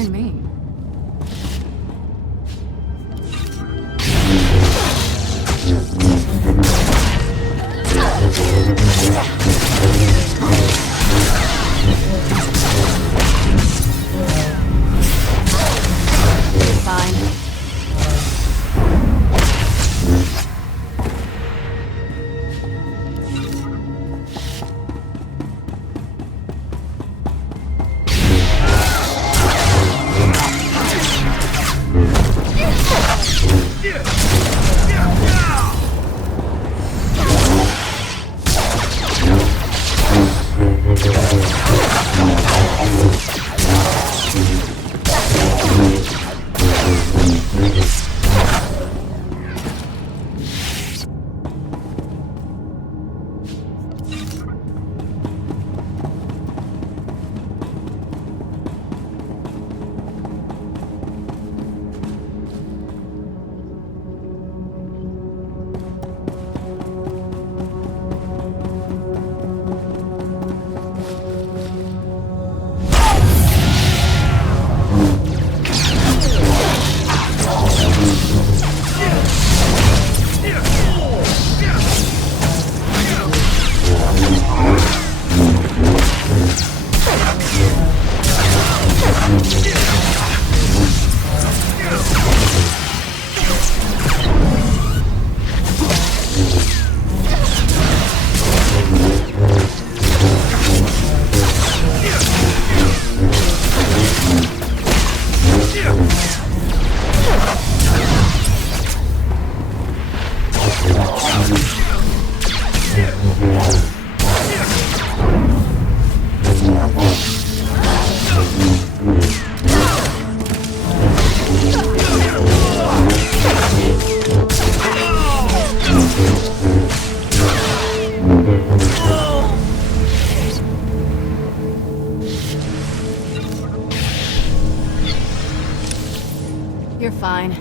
mind me. Fine. You're fine.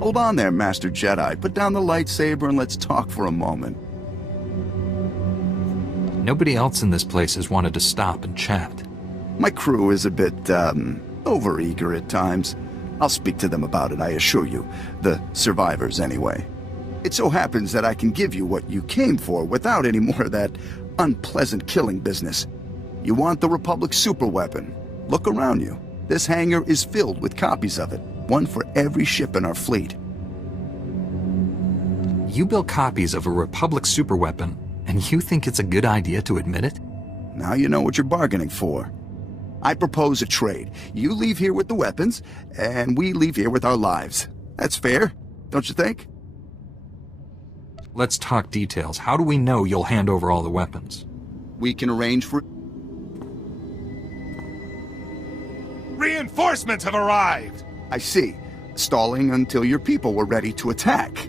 Hold on there, Master Jedi. Put down the lightsaber and let's talk for a moment. Nobody else in this place has wanted to stop and chat. My crew is a bit, overeager at times. I'll speak to them about it, I assure you. The survivors, anyway. It so happens that I can give you what you came for without any more of that unpleasant killing business. You want the Republic superweapon? Look around you. This hangar is filled with copies of it. One for every ship in our fleet. You built copies of a Republic superweapon, and you think it's a good idea to admit it? Now you know what you're bargaining for. I propose a trade. You leave here with the weapons, and we leave here with our lives. That's fair, don't you think? Let's talk details. How do we know you'll hand over all the weapons? We can arrange for... Reinforcements have arrived! I see. Stalling until your people were ready to attack.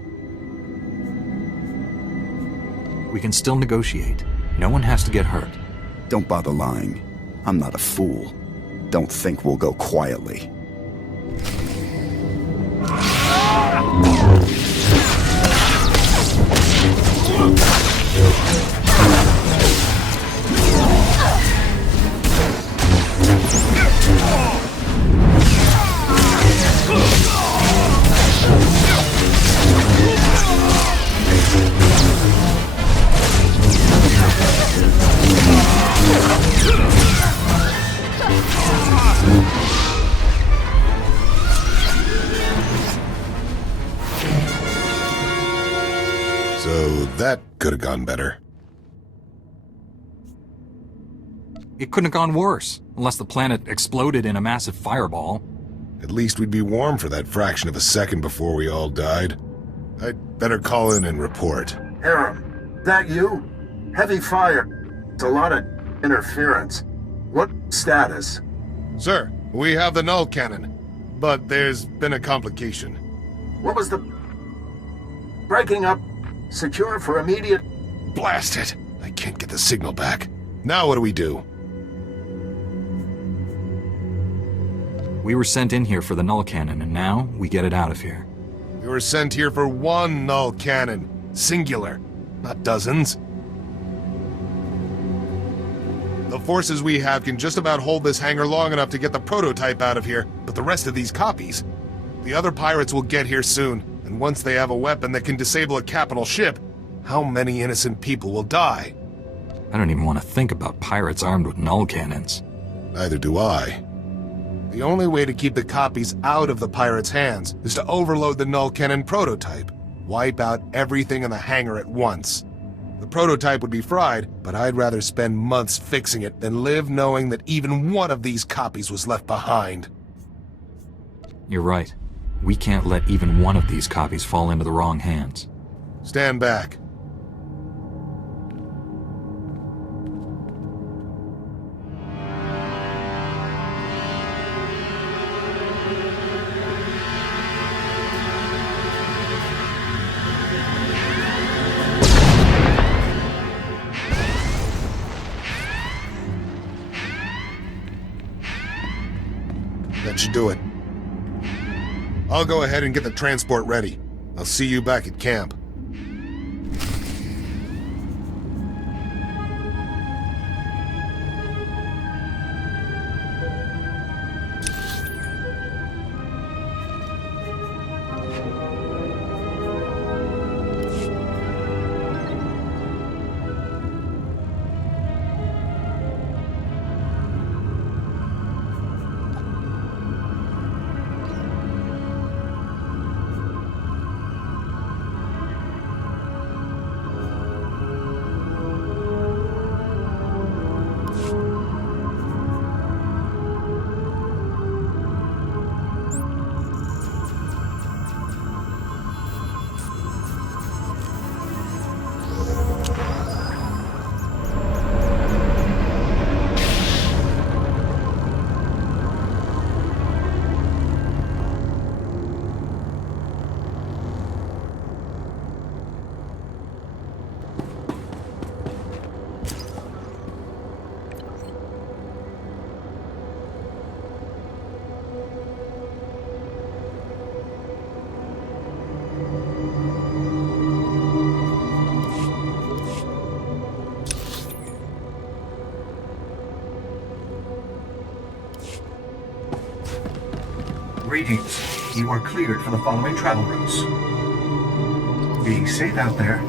We can still negotiate. No one has to get hurt. Don't bother lying. I'm not a fool. Don't think we'll go quietly. That could have gone better. It couldn't have gone worse, unless the planet exploded in a massive fireball. At least we'd be warm for that fraction of a second before we all died. I'd better call in and report. Aaron, that you? Heavy fire. It's a lot of interference. What status? Sir, we have the null cannon, but there's been a complication. What was the... breaking up? Secure for immediate... Blast it! I can't get the signal back. Now what do we do? We were sent in here for the null cannon, and now we get it out of here. We were sent here for one null cannon. Singular. Not dozens. The forces we have can just about hold this hangar long enough to get the prototype out of here, but the rest of these copies... The other pirates will get here soon, and once they have a weapon that can disable a capital ship, how many innocent people will die? I don't even want to think about pirates armed with null cannons. Neither do I. The only way to keep the copies out of the pirates' hands is to overload the null cannon prototype. Wipe out everything in the hangar at once. The prototype would be fried, but I'd rather spend months fixing it than live knowing that even one of these copies was left behind. You're right. We can't let even one of these copies fall into the wrong hands. Stand back. That should do it. I'll go ahead and get the transport ready. I'll see you back at camp. Greetings. You are cleared for the following travel routes. Be safe out there.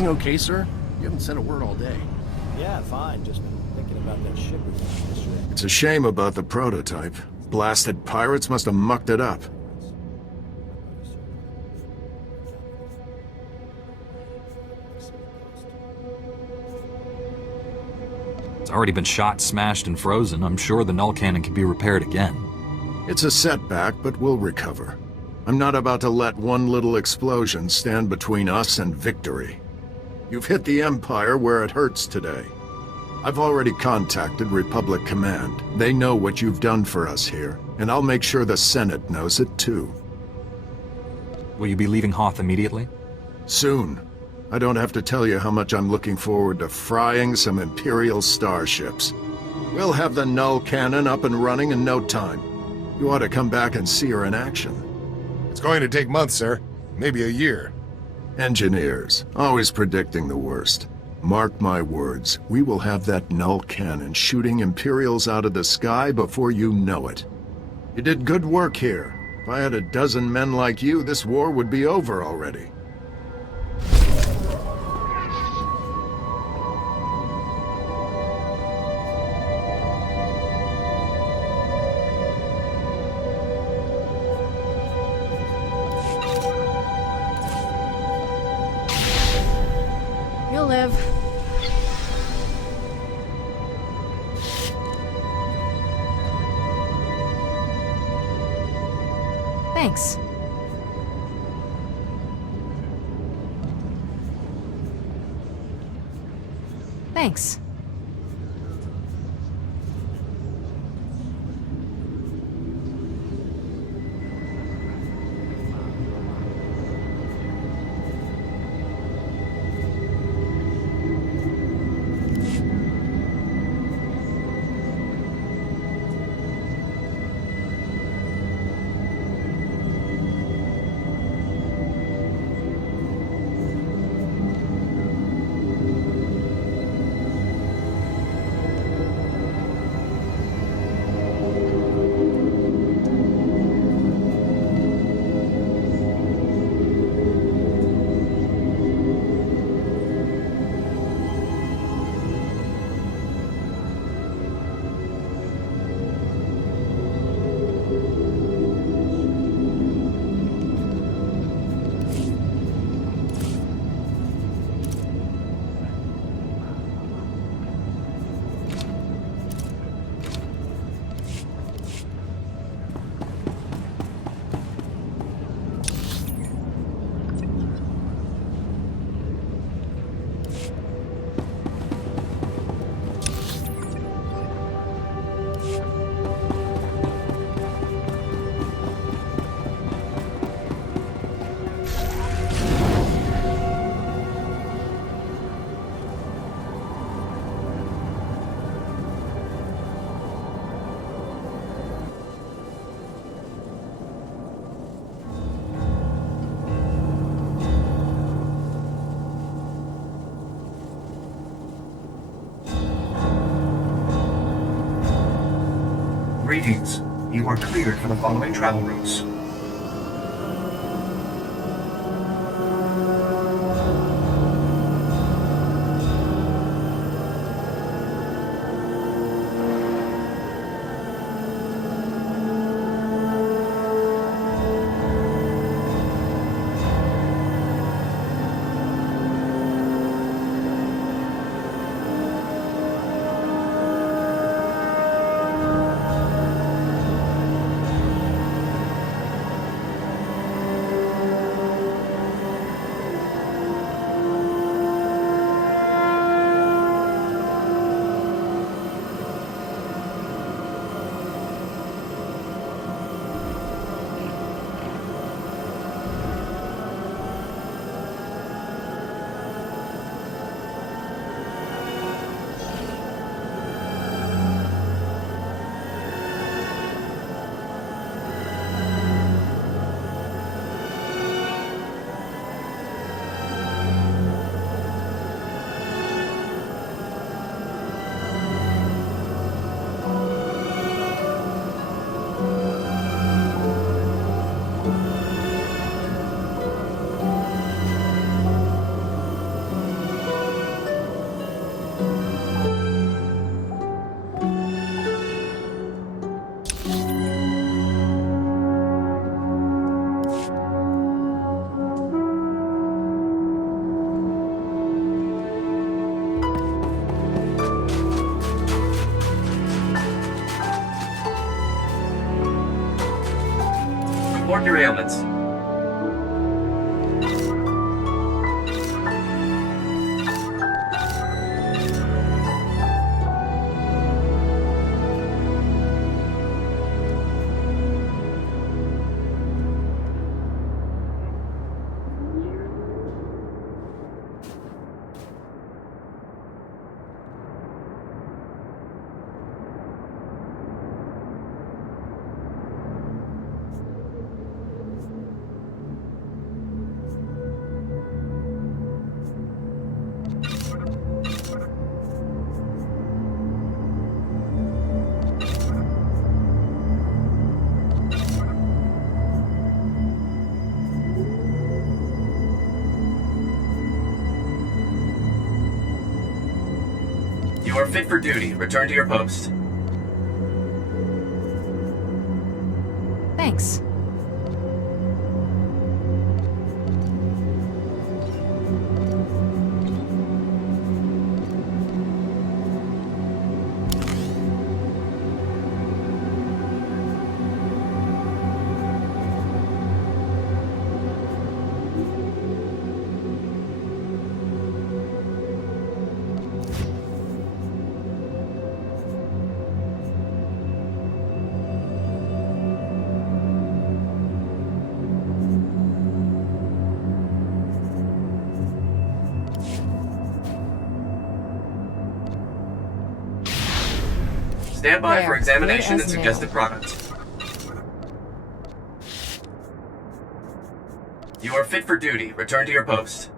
Everything okay, sir? You haven't said a word all day. Yeah, fine. Just been thinking about that ship we found yesterday. It's a shame about the prototype. Blasted pirates must have mucked it up. It's already been shot, smashed, and frozen. I'm sure the null cannon can be repaired again. It's a setback, but we'll recover. I'm not about to let one little explosion stand between us and victory. You've hit the Empire where it hurts today. I've already contacted Republic Command. They know what you've done for us here, and I'll make sure the Senate knows it too. Will you be leaving Hoth immediately? Soon. I don't have to tell you how much I'm looking forward to frying some Imperial starships. We'll have the null cannon up and running in no time. You ought to come back and see her in action. It's going to take months, sir. Maybe a year. Engineers, always predicting the worst. Mark my words, we will have that null cannon shooting Imperials out of the sky before you know it. You did good work here. If I had a dozen men like you, this war would be over already. You'll live. Thanks. Thanks. Greetings. You are cleared for the following travel routes. Report your ailments. You are fit for duty. Return to your post. Thanks. Stand by There. for examination Good and as suggested new. product. You are fit for duty. Return to your post.